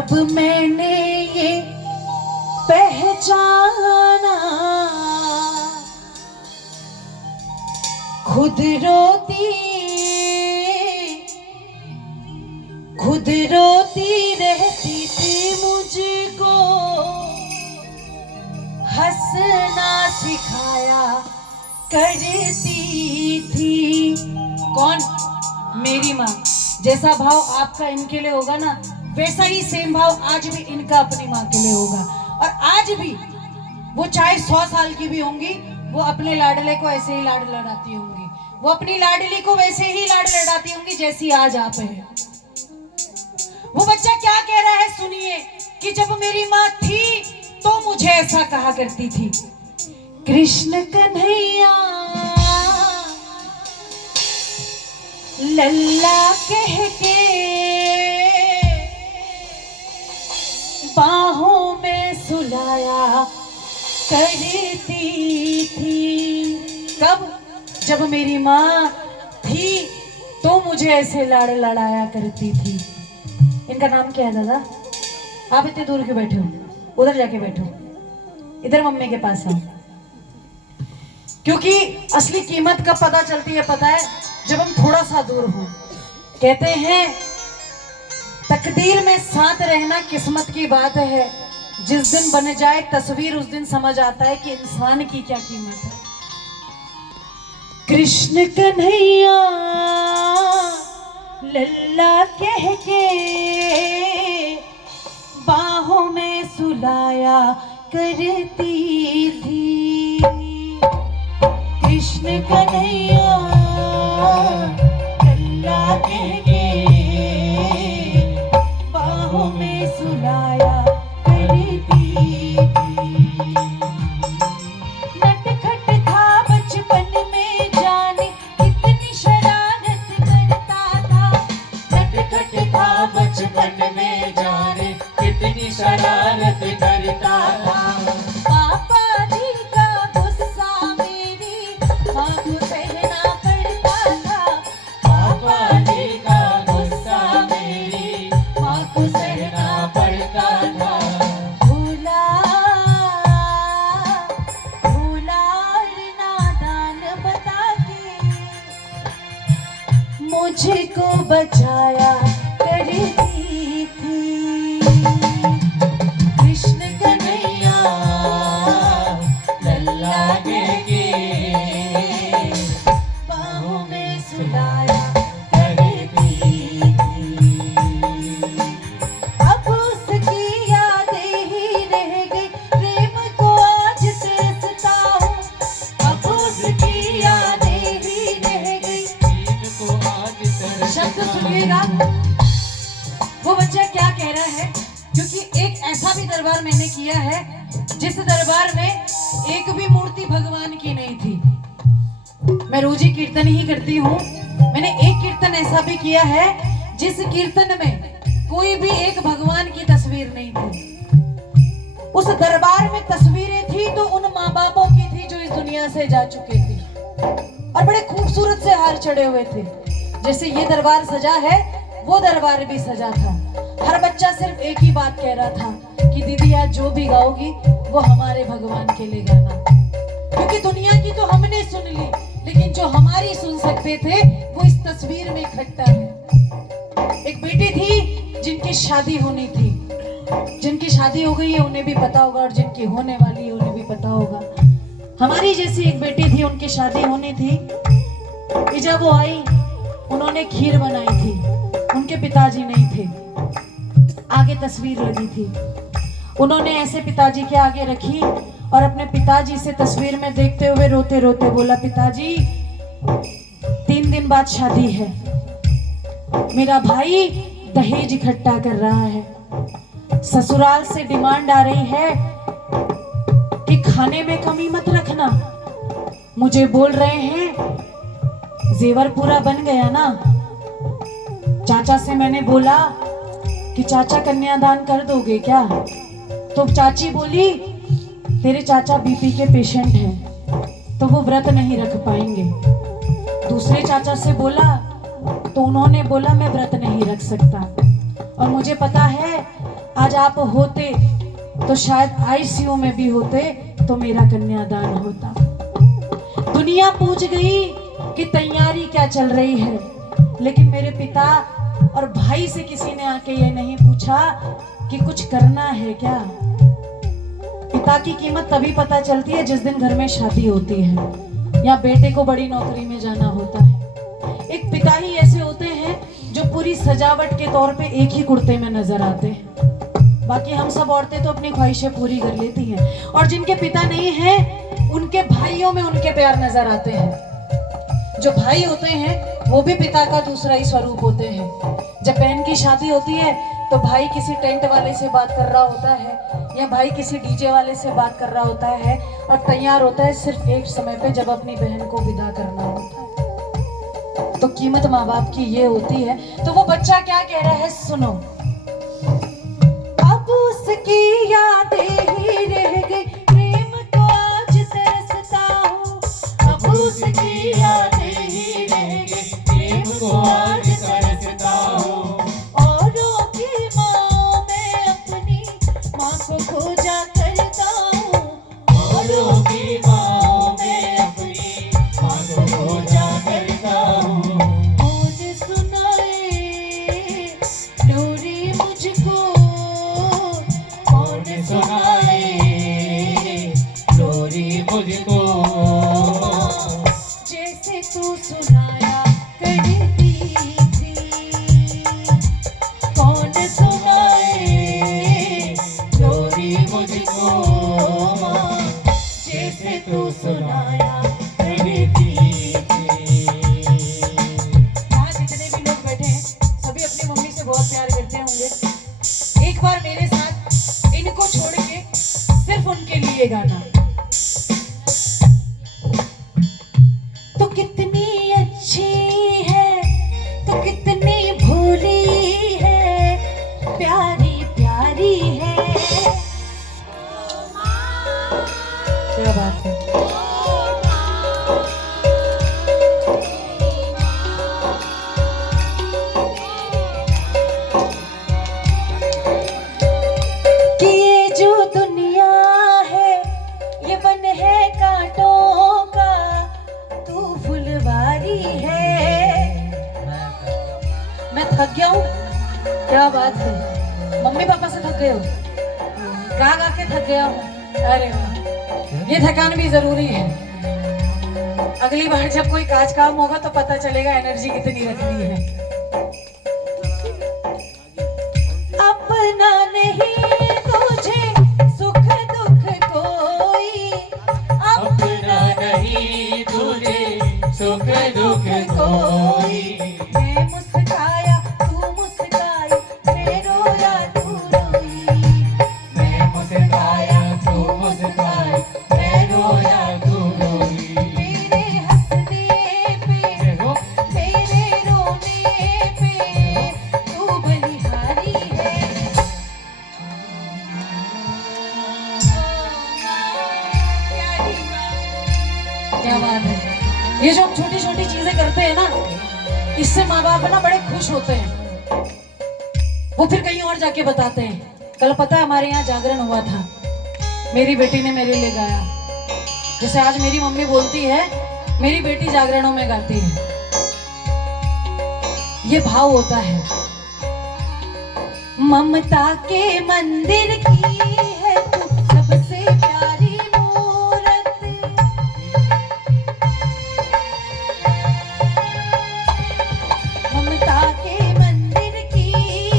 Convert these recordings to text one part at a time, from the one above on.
जब मैंने ये पहचाना खुद रोती रहती थी, मुझको हंसना सिखाया करती थी। कौन? मेरी माँ। जैसा भाव आपका इनके लिए होगा ना, वैसा ही सेम भाव आज भी इनका अपनी माँ के लिए होगा। और आज भी वो चाहे 100 साल की भी होंगी, वो अपने लाडले को ऐसे ही लाड लड़ाती होंगी, वो अपनी लाडली को वैसे ही लाड लड़ाती होंगी जैसी आज आप हैं। वो बच्चा क्या कह रहा है सुनिए, कि जब मेरी माँ थी तो मुझे ऐसा कहा करती थी, कृष्ण कन्हैया लल्ला कह के बाहों में सुलाया करती थी। कब? जब मेरी माँ थी तो मुझे ऐसे लाड़ लड़ाया करती थी। इनका नाम क्या है दादा? आप इतने दूर क्यों बैठे हो? उधर जाके बैठो, इधर मम्मी के पास आओ। क्योंकि असली कीमत कब पता चलती है पता है? जब हम थोड़ा सा दूर हो। कहते हैं तकदीर में साथ रहना किस्मत की बात है, जिस दिन बन जाए तस्वीर उस दिन समझ आता है कि इंसान की क्या कीमत है। कृष्ण कन्हैया लल्ला कह के बाहों में सुलाया करती थी, कृष्ण कन्हैया लल्ला कह के बाहों में सुलाया करती थी। नटखट था बचपन में जाने कितनी शरारत करता था, नटखट था बचपन में जाने कितनी शरारत करता था। पापा जी का गुस्सा मेरी माँ को सहना पड़ता था, पापा जी का गुस्सा मेरी माँ को सहना पड़ता था। भूला नादान बता के मुझको बचाया करती थी, कृष्ण कन्हैया लल्ला कह के बाहों में सुलाया करती थी। अब उसकी यादें ही रह गई, प्रेम को आज तरसता हूँ, अब उसकी यादें ही रह गई, प्रेम को आज तरसता। शब्द सुनिएगा वो बच्चा क्या कह रहा है, क्योंकि एक ऐसा भी दरबार मैंने किया है जिस दरबार में एक भी मूर्ति भगवान की नहीं थी। मैं रोज ही कीर्तन ही करती हूँ। मैंने एक कीर्तन ऐसा भी किया है जिस कीर्तन में कोई भी एक भगवान की तस्वीर नहीं थी। उस दरबार में तस्वीरें थी तो उन माँ बापों की थी जो इस दुनिया से जा चुके थे, और बड़े खूबसूरत से हार चढ़े हुए थे। जैसे ये दरबार सजा है वो दरबार भी सजा था। हर बच्चा सिर्फ एक ही बात कह रहा था कि दीदी आज जो भी गाओगी वो हमारे भगवान के लिए गाना, क्योंकि दुनिया की तो हमने सुन ली, लेकिन जो हमारी सुन सकते थे वो इस तस्वीर में इकट्ठा है। एक बेटी थी जिनकी शादी होनी थी, जिनकी शादी हो गई है उन्हें भी पता होगा, और जिनकी होने वाली है उन्हें भी पता होगा। हमारी जैसी एक बेटी थी, उनकी शादी होनी थी। जब वो आई उन्होंने खीर बनाई थी, उनके पिताजी नहीं थे, आगे तस्वीर लगी थी। उन्होंने ऐसे पिताजी के आगे रखी और अपने पिताजी से तस्वीर में देखते हुए रोते रोते बोला, पिताजी 3 दिन बाद शादी है, मेरा भाई दहेज इकट्ठा कर रहा है, ससुराल से डिमांड आ रही है कि खाने में कमी मत रखना, मुझे बोल रहे हैं जेवर पूरा बन गया ना। चाचा से मैंने बोला कि चाचा कन्यादान कर दोगे क्या? तो चाची बोली तेरे चाचा बीपी के पेशेंट हैं तो वो व्रत नहीं रख पाएंगे। दूसरे चाचा से बोला तो उन्होंने बोला मैं व्रत नहीं रख सकता, और मुझे पता है आज आप होते तो शायद आईसीयू में भी होते तो मेरा कन्यादान होता। दुनिया पूछ गई कि तैयारी क्या चल रही है, लेकिन मेरे पिता और भाई से किसी ने आके ये नहीं पूछा कि कुछ करना है क्या। पिता की कीमत तभी पता चलती है जिस दिन घर में शादी होती है या बेटे को बड़ी नौकरी में जाना होता है। एक पिता ही ऐसे होते हैं जो पूरी सजावट के तौर पे एक ही कुर्ते में नजर आते हैं। बाकी हम सब औरतें तो अपनी ख्वाहिशें पूरी कर लेती हैं, और जिनके पिता नहीं हैं उनके भाइयों में उनके प्यार नजर आते हैं। जो भाई होते हैं वो भी पिता का दूसरा ही स्वरूप होते हैं। जब बहन की शादी होती है तो भाई किसी टेंट वाले से बात कर रहा होता है या भाई किसी डीजे वाले से बात कर रहा होता है और तैयार होता है सिर्फ एक समय पे जब अपनी बहन को विदा करना होता है। तो कीमत माँ बाप की ये होती है। तो वो बच्चा क्या कह रहा है, सुनो। अब उसकी यादें ही रह गई, प्रेम को आज तरसता हूँ। अब उसकी यादें ही रह गई, प्रेम को आज तरसता हूँ। औरों की माँ मैं अपनी माँ को खोजा करता हूँ। औरों की माँ मैं अपनी माँ को खोजा करता हूँ। कौन सुनाए लोरी मुझको, कौन सुनाए लोरी मुझको, जैसे तू सुनाया करती थी। कौन सुनाए लोरी मुझको, जैसे तू सुनाया करती थी। यहाँ जितने भी लोग बैठे हैं सभी अपनी मम्मी से बहुत प्यार करते होंगे। एक बार मेरे साथ इनको छोड़ के सिर्फ उनके लिए गाना। तो कितनी अच्छी है, तो कितनी भोली है, प्यारी प्यारी है। क्या बात है। कि ये जो दुनिया है ये वन है कांटों का, तू फुलवारी है। मैं थक गया हूँ। क्या बात है, मम्मी पापा से थक गए हो? गा गा के थक गया हूँ। अरे वाह, ये थकान भी जरूरी है। अगली बार जब कोई काज काम होगा तो पता चलेगा एनर्जी कितनी रखनी है। अपना नहीं तुझे सुख दुख कोई, अपना नहीं तुझे सुख दुख कोई। मैं मुस्काया तू मुस्काई, मैं रोया तू रोई। मैं मुस्काया तू मुस्काई, मैं रोया तू रोई। मेरे हंसने पे मेरे रोने पे तू बलिहारी है। क्या बात है। ये जो हम छोटी छोटी चीजें करते हैं ना, इससे माँ बाप ना बड़े खुश होते हैं। वो फिर कहीं और जाके बताते हैं। कल पता है हमारे यहाँ जागरण हुआ था, मेरी बेटी ने मेरे लिए गाया। जैसे आज मेरी मम्मी बोलती है मेरी बेटी जागरणों में गाती है, ये भाव होता है। ममता के मंदिर की है तू सबसे प्यारी मूरत। ममता के मंदिर की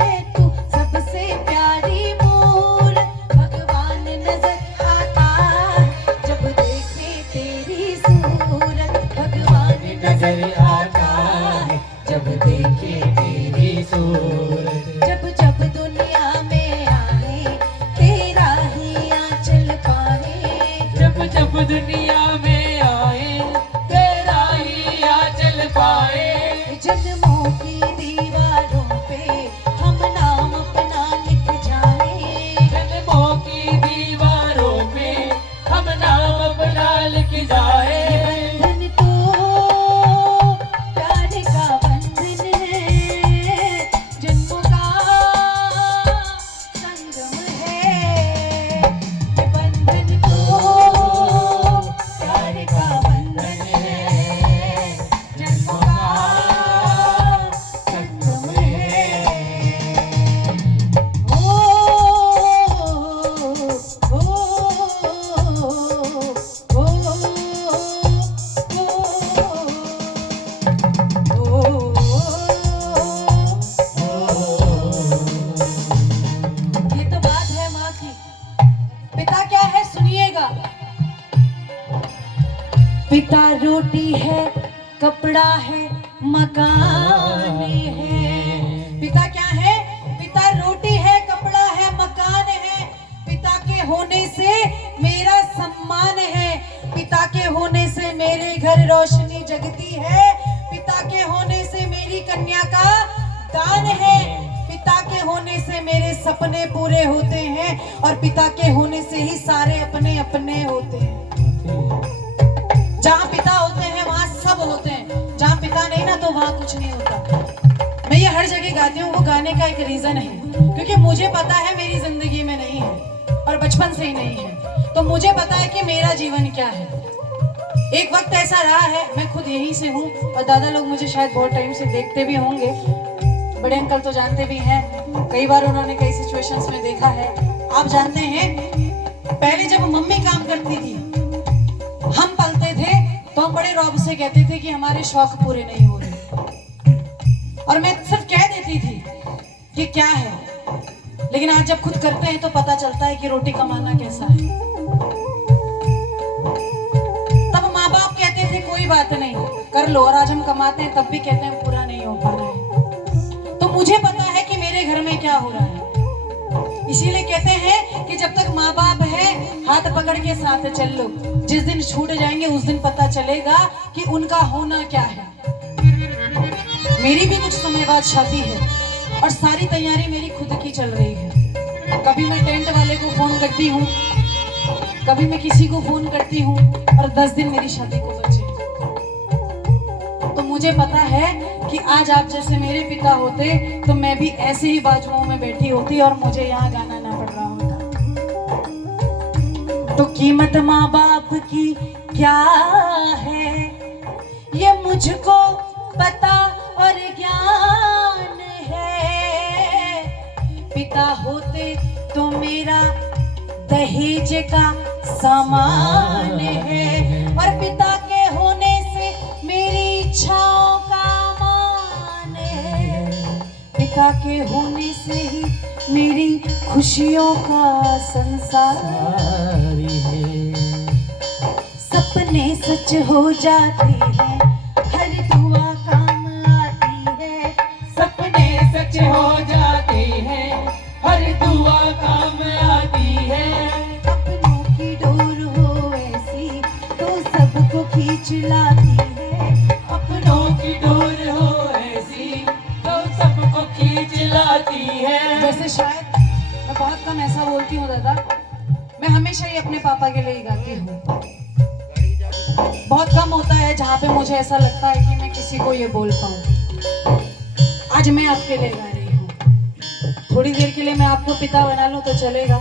है तू सबसे प्यारी मूरत। भगवान नजर आता है जब देखे तेरी सूरत। भगवान नजर आता है जब देखे तेरी सूरत। जब जब दुनिया में आए तेरा ही आंचल पाए। जब जब दुनिया में आए तेरा ही आंचल पाए। जन्मों की दीवारों पे हम नाम अपना लिख जाए। जन्मों की दीवारों पे हम नाम अपना लिख जाए। बंधन तो प्यार का बंधन है, जन्मों का संग पिता रोटी है, कपड़ा है, मकान है। पिता क्या है? पिता रोटी है, कपड़ा है, मकान है। पिता के होने से मेरा सम्मान है। पिता के होने से मेरे घर रोशनी जगती है। पिता के होने से मेरी कन्या का दान है। पिता के होने से मेरे सपने पूरे होते हैं और पिता के होने से ही सारे अपने अपने होते हैं। जहाँ पिता होते हैं वहाँ सब होते हैं, जहाँ पिता नहीं ना तो वहाँ कुछ नहीं होता। मैं ये हर जगह गाती हूँ, वो गाने का एक रीजन है क्योंकि मुझे पता है मेरी जिंदगी में नहीं है और बचपन से ही नहीं है, तो मुझे पता है कि मेरा जीवन क्या है। एक वक्त ऐसा रहा है, मैं खुद यहीं से हूँ और दादा लोग मुझे शायद बहुत टाइम से देखते भी होंगे, बड़े अंकल तो जानते भी हैं, कई बार उन्होंने कई सिचुएशंस में देखा है। आप जानते हैं पहले जब मम्मी काम करती थी, हम पलते थे तो हम बड़े रौब से कहते थे कि हमारे शौक पूरे नहीं हो रहे और मैं सिर्फ कह देती थी कि क्या है, लेकिन आज जब खुद करते हैं तो पता चलता है कि रोटी कमाना कैसा है। तब माँ बाप कहते थे कोई बात नहीं कर लो, और आज हम कमाते हैं तब भी कहते हैं पूरा नहीं हो पा रहा है। तो मुझे पता है कि मेरे घर में क्या हो रहा है, इसीलिए कहते हैं कि जब तक माँ बाप है हाथ पकड़ के साथ चल लो, जिस दिन छूट जाएंगे उस दिन पता चलेगा कि उनका होना क्या है। मेरी भी कुछ समय बाद शादी है और सारी तैयारी मेरी खुद की चल रही है। कभी मैं टेंट वाले को फोन करती हूँ, कभी मैं किसी को फोन करती हूँ और 10 दिन मेरी शादी को बचे। तो मुझे पता है कि आज आप जैसे मेरे पिता होते तो मैं भी ऐसे ही बाजुओं में बैठी होती और मुझे यहाँ गाना ना पड़ रहा होता। तो कीमत माँ बाप की क्या है ये मुझको पता और ज्ञान है। पिता होते तो मेरा दहेज का सामान है और पिता के होने से मेरी इच्छाओं का मान है। पिता के होने से ही मेरी खुशियों का संसार है। सपने सच हो जाते हैं, हर दुआ काम आती है। सपने सच हो जाते हैं, हर दुआ काम आती है। अपनों की डोर हो ऐसी तो सबको खींच लाती है। अपनों की डोर हो ऐसी तो सबको खींच लाती है। वैसे शायद मैं बहुत कम ऐसा बोलती हूँ दादा, मैं हमेशा ही अपने पापा के लिए ही गाती हूँ। बहुत कम होता है जहाँ पे मुझे ऐसा लगता है कि मैं किसी को ये बोल पाऊँ। आज मैं आपके लिए गा रही हूँ। थोड़ी देर के लिए मैं आपको पिता बना लूं तो चलेगा।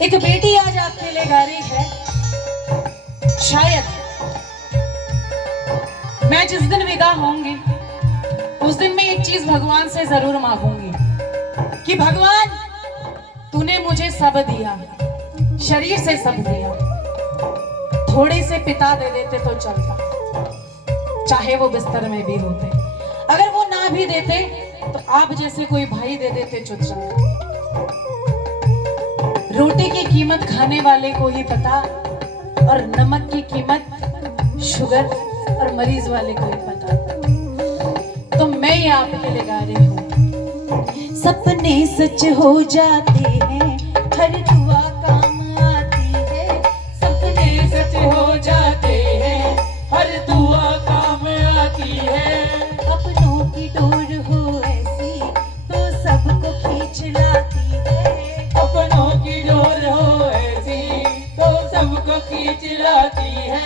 एक बेटी आज आपके लिए गा रही है। शायद मैं जिस दिन विदा होंगी उस दिन मैं एक चीज भगवान से जरूर मांगूंगी कि भगवान तूने मुझे सब दिया, शरीर से सब दिया, थोड़े से पिता दे देते तो चलता, चाहे वो बिस्तर में भी होते। अगर वो ना भी देते तो आप जैसे कोई भाई दे देते तो चलता। रोटी की कीमत खाने वाले को ही पता और नमक की कीमत शुगर और मरीज वाले को ही पता। तो मैं ये आपके लिए गा रही हूँ। सपने सच हो जाते हैं, हर दुआ काम आती है। सपने सच हो जाते हैं, हर दुआ काम आती है। अपनों की डोर हो ऐसी तो सबको खींच लाती है। अपनों की डोर हो ऐसी तो सबको खींच लाती है।